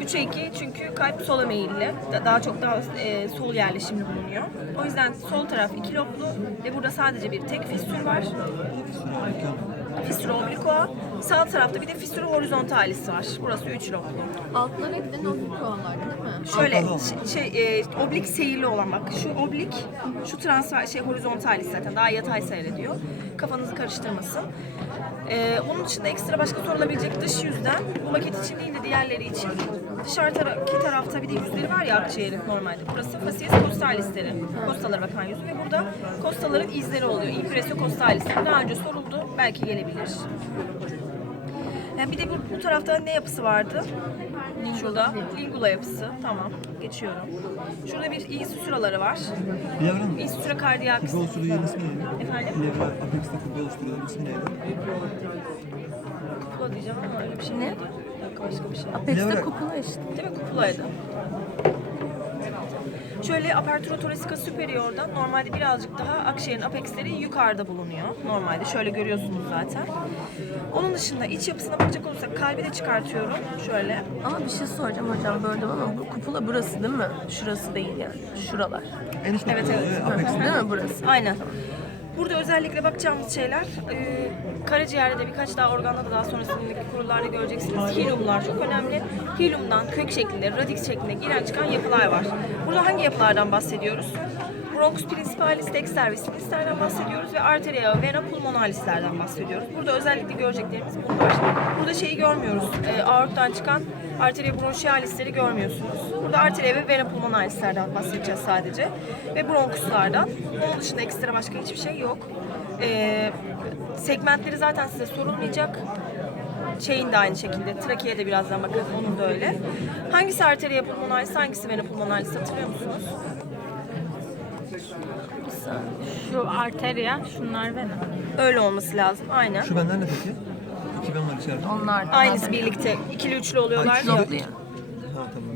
3'e 2 çünkü kalp sola meyilli. Da- Daha çok daha e, sol yerleşimli bulunuyor. O yüzden sol taraf 2 loblu ve burada sadece bir tek fistül var. Fistül obliqua. Sağ tarafta bir de fistül horizontalis var. Burası 3 loblu. Altlara giden oblikolar değil mi? Şöyle Arkalı. ş- şey e, oblik seyirli olan bak şu oblik şu transfer şey horizontalis zaten daha yatay seyrediyor. Kafanızı karıştırmasın. E, onun dışında ekstra başka sorulabilecek dış yüzden bu maket için değil de diğerleri için dışarı tarafki tarafta bir de yüzleri var ya akciğeri normalde. Burası facies costalisleri. Kostalara bakan yüzü ve burada kostaların izleri oluyor. Impresio costalis. Daha önce soruldu. Belki gelebilir. Yani bir de bu, bu tarafta ne yapısı vardı? Şurada lingula yapısı. Tamam. Geçiyorum. Şurada bir insüsüraları var. Bir yavrum. İnsüsüra cardiac. Kubbe oluşturuyor ismi neydi? Efendim? Plevra Apex'te kubbe oluşturuyor ismi neydi? Kupula diyeceğim ama öyle bir şey Ne? dakika başka bir şey. Apex'te kupula işte. Değil mi? Kupulaydı. Şöyle apertura thoracica superior'dan normalde birazcık daha akciğerin apexleri yukarıda bulunuyor. Normalde şöyle görüyorsunuz zaten. Onun dışında iç yapısına bakacak olursak kalbi de çıkartıyorum. Şöyle. Ama bir şey soracağım hocam böldüm ama bu kupula burası değil mi? Şurası değil yani. Şuralar. En üst Evet, evet. Apex. Değil mi burası? Aynen. Burada özellikle bakacağımız şeyler, e, karaciğerde de birkaç daha organda da daha sonrasındaki kurullarda göreceksiniz. Hilumlar çok önemli. Hilumdan kök şeklinde, radix şeklinde giren çıkan yapılar var. Burada hangi yapılardan bahsediyoruz? Bronchus principalis, dexter ve sinisterden bahsediyoruz ve arteria, vena pulmonalislerden bahsediyoruz. Burada özellikle göreceklerimiz bunlar. Burada şeyi görmüyoruz. E, aorttan çıkan arteria bronchialisleri görmüyorsunuz. Burada arteria ve vena pulmonalislerden bahsedeceğiz sadece. Ve bronkuslardan. Onun dışında ekstra başka hiçbir şey yok. E, segmentleri zaten size sorulmayacak. Şeyin de aynı şekilde. Trake'ye de birazdan bakarız. Onun da öyle. Hangisi arteria pulmonalis, hangisi vena pulmonalis hatırlıyor musunuz? Şu arterya, şunlar vena. Öyle olması lazım. Aynen. Şu benden ne peki? İki ben var içeride. Ha Onlar da. Aynısı birlikte. ikili üçlü oluyorlar. Üçlü oldu ya. tamam.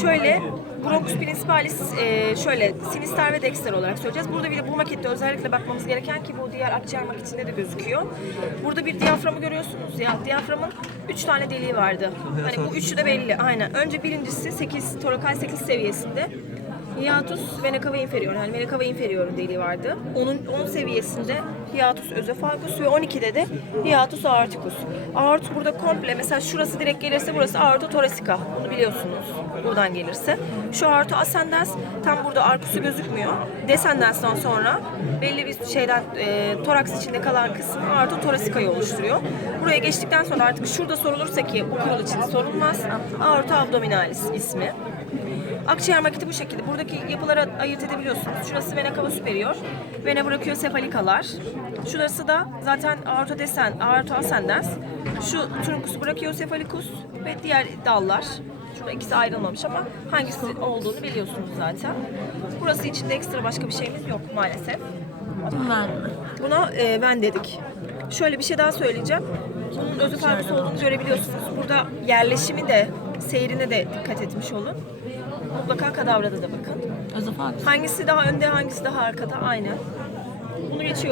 Şöyle Bronchus principalis e, şöyle sinister ve dexter olarak söyleyeceğiz. Burada bir de bu makette özellikle bakmamız gereken ki bu diğer akciğer maketinde de gözüküyor. Burada bir diyaframı görüyorsunuz ya. Diyaframın 3 tane deliği vardı. Hani bu üçü de belli. Aynen. Önce birincisi 8 torakal 8 seviyesinde. Hiatus vena cava inferior yani vena cava inferior'un deliği vardı. Onun 10 seviyesinde hiatus özofagus ve 12'de de hiatus aorticus. Aort burada komple mesela şurası direkt gelirse burası aorta thoracica. Bunu biliyorsunuz. Buradan gelirse. Şu aorta ascendens tam burada arkusu gözükmüyor. Descendens'tan sonra belli bir şeyden e, toraks içinde kalan kısmı aorta thoracica'yı oluşturuyor. Buraya geçtikten sonra artık şurada sorulursa ki bu kurul için sorulmaz. Aorta abdominalis ismi. Akciğer maketi bu şekilde. Buradaki yapılara ayırt edebiliyorsunuz. Şurası vena cava superior, vena brachiosephalikalar. Şurası da zaten aorta desen, aorta ascendens. Şu truncus brachiocephalicus ve diğer dallar. Şurada ikisi ayrılmamış ama hangisi olduğunu biliyorsunuz zaten. Burası için de ekstra başka bir şeyimiz yok maalesef. Bunlar mı? Buna e, ben dedik. Şöyle bir şey daha söyleyeceğim. Bunun özü farklısı olduğunu görebiliyorsunuz. Burada yerleşimi de, seyrine de dikkat etmiş olun. Mutlaka kadavrada da bakın. Hangisi daha önde, hangisi daha arkada aynı. Bunu geçiyorum.